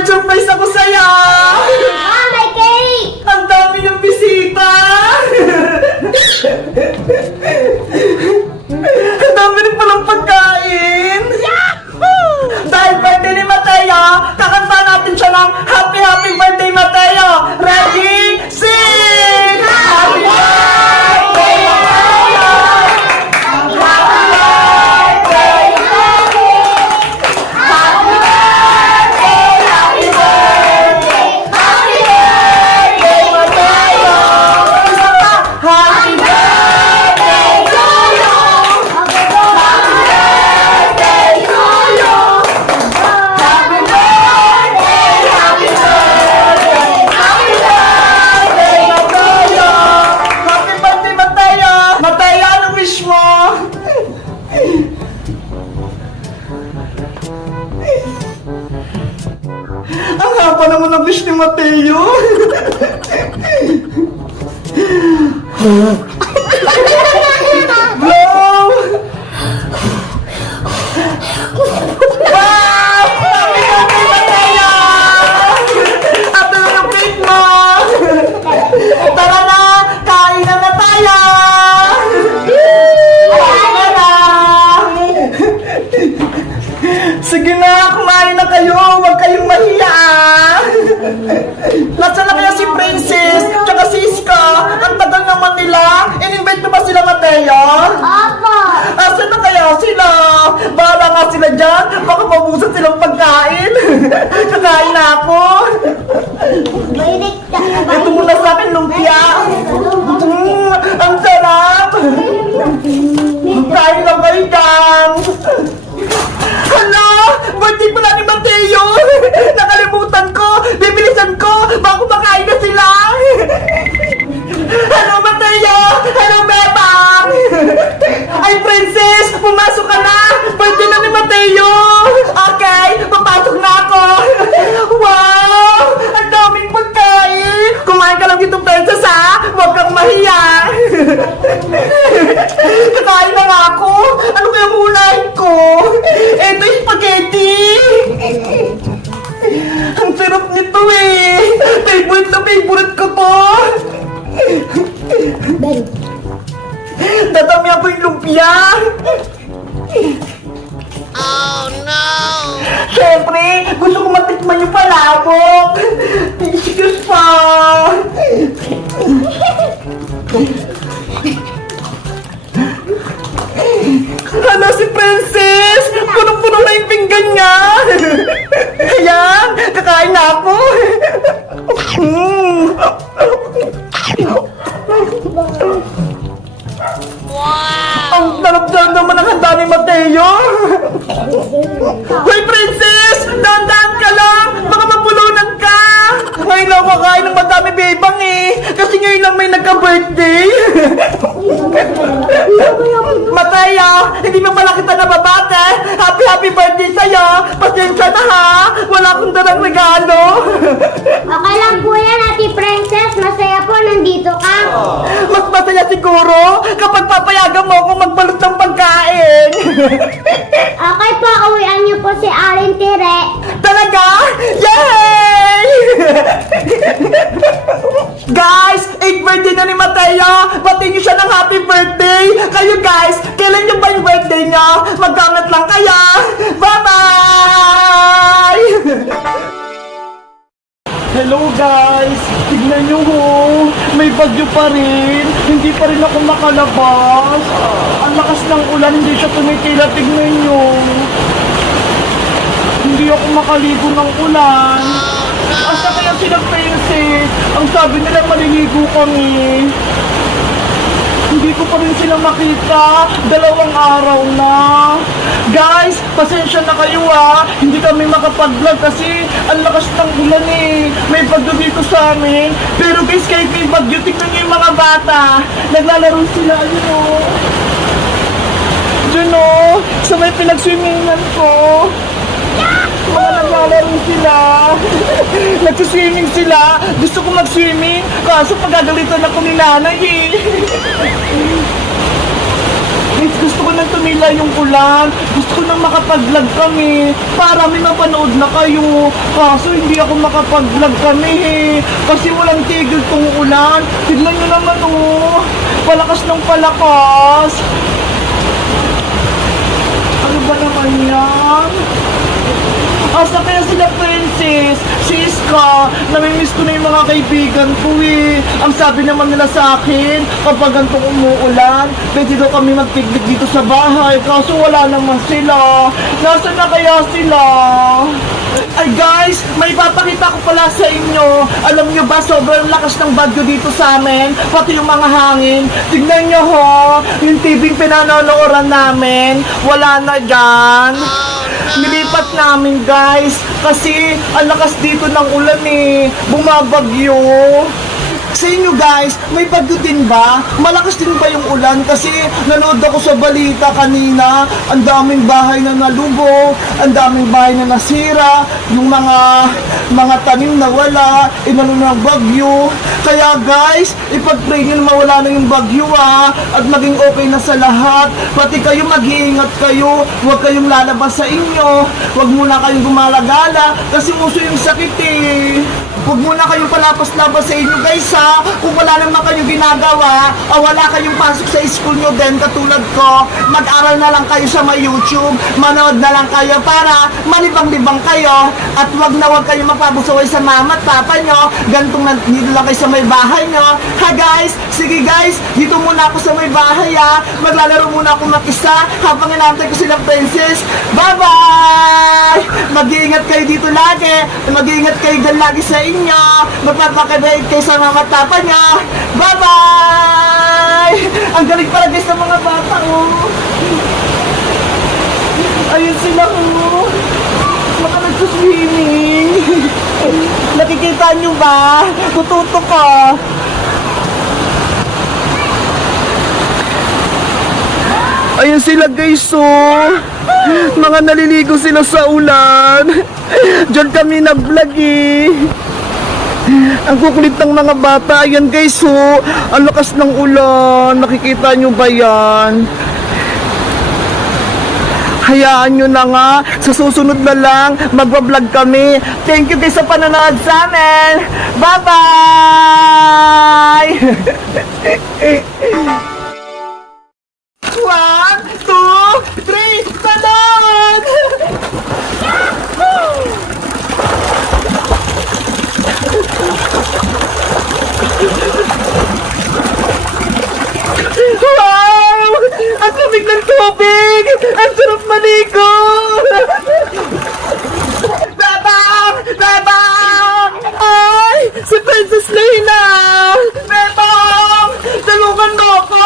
May surprise ako sa'yo! May cake! Ang dami ng bisita! Ang dami rin palang pagkain! Dahil birthday ni Mateo, kakanta natin siya ng Happy Happy Birthday Mateo! Ready? Sing! Happy birthday Mateo! Happy birthday! Happy birthday! Happy birthday! Happy birthday Mateo! Isa pa! Happy birthday to you! Happy birthday to you! Happy birthday! Happy birthday! Happy birthday Mateo! Happy birthday Mateo! Mateo, anong wish mo? Ang haba naman ang wish ni Mateo. Wow! Wow! Happy birthday, Mateo! Ito na yung cake mo! Tara na! Kain na tayo! Kain na! Sige na! Kumain na kayo! Huwag kayong mahiya! Nasaan na kaya si Princess? Tsaka si Iska? Ang tagal naman nila! In-invite mo ba sila, Mateo? Opo! Asan na kaya sila? Bahala nga sila dyan. Baka mabusan silang pagkain. Kakain na ako. Ito muna sa akin, lumpia. Ang sarap. Kain lang kayo dyan. Hala! Birthday pala ni Mateo. Nakalimutan ko. Bibilisan ko. Baka kumakain na sila. Hello, Mateo! Hello, Bebang! Ay, Princess! Pumasok ka na! Birthday na ni Mateo! Okay, papasok na ako! Wow! Ang daming pagkain! Kumain ka lang dito, Princess, ha? Huwag kang mahiya! Kakain na nga ako! Ano kaya unahin ko? Eto yung spaghetti! Ang sarap nito eh! Favorite na favorite ko to! Dadami ako yung lumpia! Oh no! Siyempre, gusto ko matikman yung palabok! Excuse pa! Hala si Princess! Punong-puno na yung pinggan niya! Ayan! Kakain na ako! Ang sarap-sarap naman ang handa ni Mateo! Hoy, Princess! Dahan-dahan ka lang! Baka mapulunan ka! Ngayon lang ako kakain ng madami bebang eh! Kasi ngayon lang may nagka-birthday! Mateo! Hindi mo pala kita nababate! Happy happy birthday sa'yo! Pasensya na ha! Wala akong dalang regalo! Okay lang po yan, Ate Princess. Masaya po nandito ka. Mas masaya siguro kapag papayagan mo akong magbalot ng pagkain! Okay po, uwian niyo po si Aling Tire. Talaga? Yay! Guys, 8th birthday na ni Mateo! Batiin niyo siya ng happy birthday! Kayo guys, kailan niyo ba yung birthday niya? Mag-comment lang kaya! Bye-bye! Hello guys! Tignan niyo ho! May bagyo pa rin! Hindi pa rin ako makalabas! Ang lakas ng ulan, hindi siya tumitila. Tignan niyo! Hindi ako makaligo ng ulan! Asa kaya sila Princess? Ang sabi nila maliligo kami! Hindi ko pa rin sila makita. 2 araw na. Guys, pasensya na kayo ha. Hindi kami makapag-vlog kasi ang lakas ng ulan eh. May bagyo dito sa amin. Pero guys, kahit may bagyo, tignan niyo yung mga bata. Naglalaro sila, ayun o. Diyan o, sa may pinag-swimmingan ko. Mga naglalaro sila. Nagsuswimming sila. Gusto ko mag-swimming. Kaso pagagalitan ako ni nanay eh. Miss, gusto ko nang tumila yung ulan. Gusto ko nang makapag-vlog kami. Para may mapanood na kayo. Kaso hindi ako makapag-vlog kami eh. Kasi walang tigil tong ulan. Tignan nyo naman oh. Palakas ng palakas. Ano ba naman yan? Asa kaya sila Princess? Si Iska, namimiss ko na yung mga kaibigan ko eh. Ang sabi naman nila sa akin, kapag gantong umuulan, pwede daw kami magpiknik dito sa bahay. Kaso wala naman sila. Nasaan na kaya sila? Ay guys, may papakita ko pala sa inyo. Alam nyo ba, sobrang lakas ng bagyo dito sa amin. Pati yung mga hangin. Tignan nyo ho, yung TV pinanonood namin, wala na dyan. Nilipat namin guys kasi ang lakas dito ng ulan eh. Bumabagyo. Sa inyo guys, may bagyo din ba? Malakas din ba yung ulan? Kasi nanood ako sa balita kanina, ang daming bahay na nalubog, ang daming bahay na nasira, yung mga tanim na wala, inano ng bagyo. Kaya guys, ipag-pray nyo na mawala na yung bagyo at maging okay na sa lahat. Pati kayo mag-iingat kayo, huwag kayong lalabas sa inyo, huwag muna kayong gumalagala kasi uso yung sakit eh. Huwag muna kayong palapas-labas sa inyo guys ha. Kung wala naman kayong ginagawa, wala kayong pasok sa school nyo din katulad ko, mag-aral na lang kayo sa may YouTube, manood na lang kayo para malibang-libang kayo at wag kayong magpabusaway sa mama at papa nyo. Gantong dito lang kayo sa may bahay nyo. Ha guys? Sige guys, dito muna ako sa may bahay ha. Maglalaro muna ako mag-isa habang inaantay ko sila Princess. Bye-bye! Mag-iingat kayo dito lagi. Mag-iingat kayo dyan lagi sa inyo. Magpapakabait kayo sa mga tapa niya. Bye-bye! Ang galing pala guys ng mga bata, oh. Ayun sila, oh. Baka nagsuswimming. Nakikita nyo ba? Tututo ka. Ayun sila guys, oh. Mga naliligo sila sa ulan. Diyan kami nag-vlog eh. Ang kukulit ng mga bata. Ayan guys, oh. Ang lakas ng ulan. Nakikita nyo ba yan? Hayaan nyo na nga. Sa susunod na lang, magbablog kami. Thank you guys sa panonood sa amin. Bye-bye! 1, 2, 3, talon! Wow! Ang lamig ng tubig! Ang sarap maligo! Bebang! Bebang! Ay! Si Princess Leina! Bebang! Tulungan mo ako!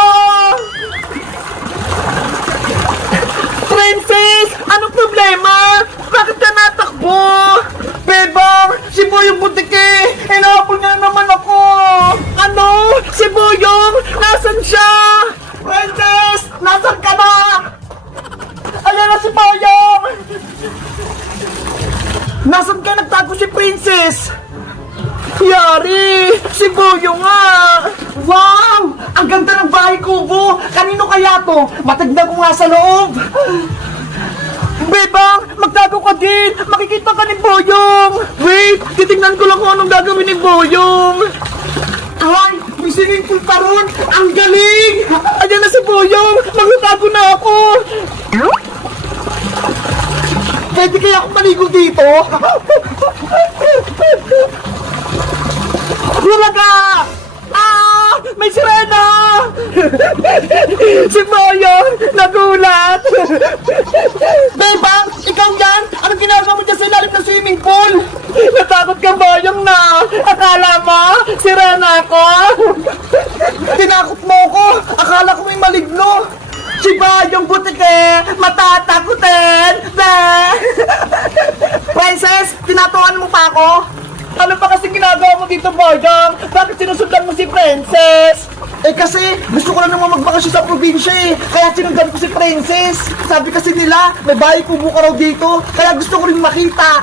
Princess! Anong problema? Bakit ka natakbo? Bebang! Si Boyong Butike! Hinahabol niya naman ako! Ano? Si Boyong? Nasaan siya? Princess! Nasaan ka na? Ayan na si Boyong! Nasaan ka nagtago si Princess? Yari! Si Boyong nga! Wow! Ang ganda ng bahay kubo! Kanino kaya to? Matagdag ko nga sa loob! Bebang! Magtago ka din! Makikita ka ni Boyong! Wait! Titignan ko lang kung anong gagawin ni Boyong! Ay! May swimming pool pa ron! Ang galing! Ayan na si Boyong! Magtatago na ako! Pwede kaya akong maligo dito? Hulaga! Ah! May sirena! Si Boyong! Nagulat! Bebang! Ikaw yan! Anong ginagawa mo dyan sa ilalim ng swimming pool? Natakot ka, Boyong na! Akala mo? Sirena ako? Tinakot mo ko! Akala ko may maligno! Si Boyong Butike! Matatakutin! Princess! Tinatuan mo pa ako? Ano pa kasi ginagawa mo dito, Boyong? Bakit sinusundan mo si Princess? Eh kasi, gusto ko lang naman magbakasyon sa probinsya eh. Kaya sinundan ko si Princess. Sabi kasi nila, may bahay kubo ka raw dito. Kaya gusto ko rin makita.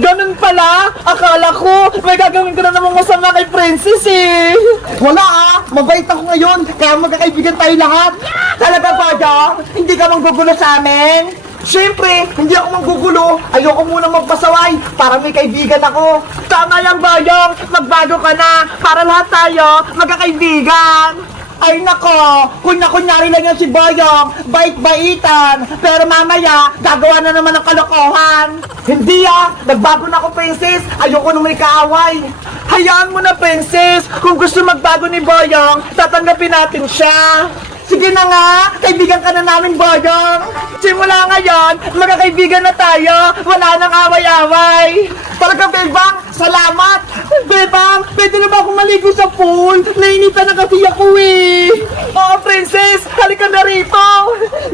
Ganun pala! Akala ko may gagawin ko na namang masama kay Princess eh! Wala ah! Mabait ako ngayon! Kaya magkakaibigan tayo lahat! Talaga ba, Dong? Hindi ka manggugulo sa amin? Siyempre, hindi ako manggugulo! Ayoko muna magpasaway para may kaibigan ako! Tama yan, Bayong! Magbago ka na para lahat tayo magkakaibigan! Ay nako, kunya-kunyari lang yan si Boyong, bait-baitan, pero mamaya, gagawa na naman ng kalokohan. Hindi ah, nagbago na ako, Princess, ayoko nung may kaaway. Hayaan mo na, Princess, kung gusto magbago ni Boyong, tatanggapin natin siya. Sige na nga, kaibigan ka na namin, Boyong. Simula ngayon, magkakaibigan na tayo, wala nang away-away. Talaga, Bebang, salamat! Bebang, pwede na ba akong maligo sa pool? Nainitan na kasi ako eh! Oo, Princess, halika na rito!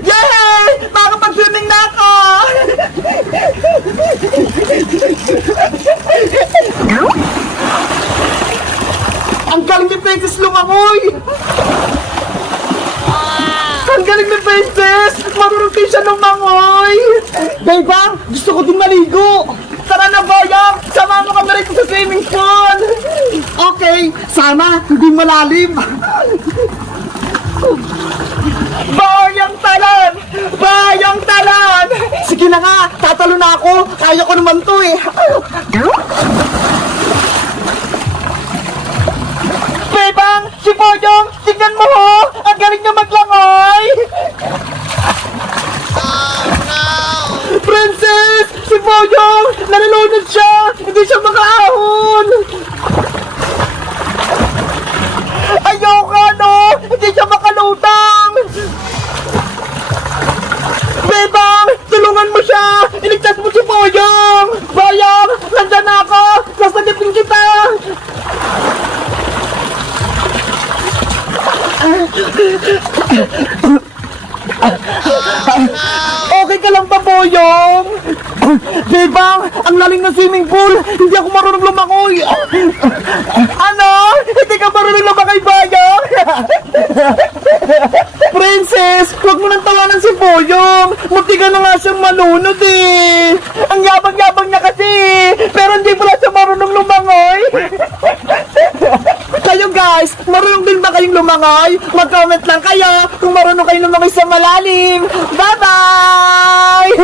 Yay! Makakapag-swimming na ako! Ang galing ni Princess lumangoy! Ang galing ni Princess! Marunong din siya lumangoy! Bebang, gusto ko din maligo! Tara na, Boyong! Sama mo kami rito sa swimming pool! Okay, sana hindi malalim! Boyong talon! Boyong talon! Sige na nga, tatalo na ako! Kaya ko naman to eh! Bebang! Si Boyong! Tignan mo ho! Ang galing niya maglangoy! Princess! Si Boyong! Nalulunod siya! Hindi siya makaahon! Ayoko no! Hindi siya makalutang! Bebang! Tulungan mo siya! Iligtas mo si Boyong! Boyong! Nandyan na ako! Sasagipin kita! Okay ka lang ba, Boyong? Bebang, ang lalim ng swimming pool. Hindi ako marunong lumangoy. Ano? Hindi ka marunong lumangoy, Boyong? Princess, huwag mo nang tawanan si Boyong. Munti ka na nga siyang malunod eh. Ang yabang-yabang niya kasi eh. Pero hindi pala siya marunong lumangoy. Kayo guys, marunong din ba kayong lumangoy? Mag-comment lang kayo kung marunong kayong lumangoy sa malalim. Bye-bye!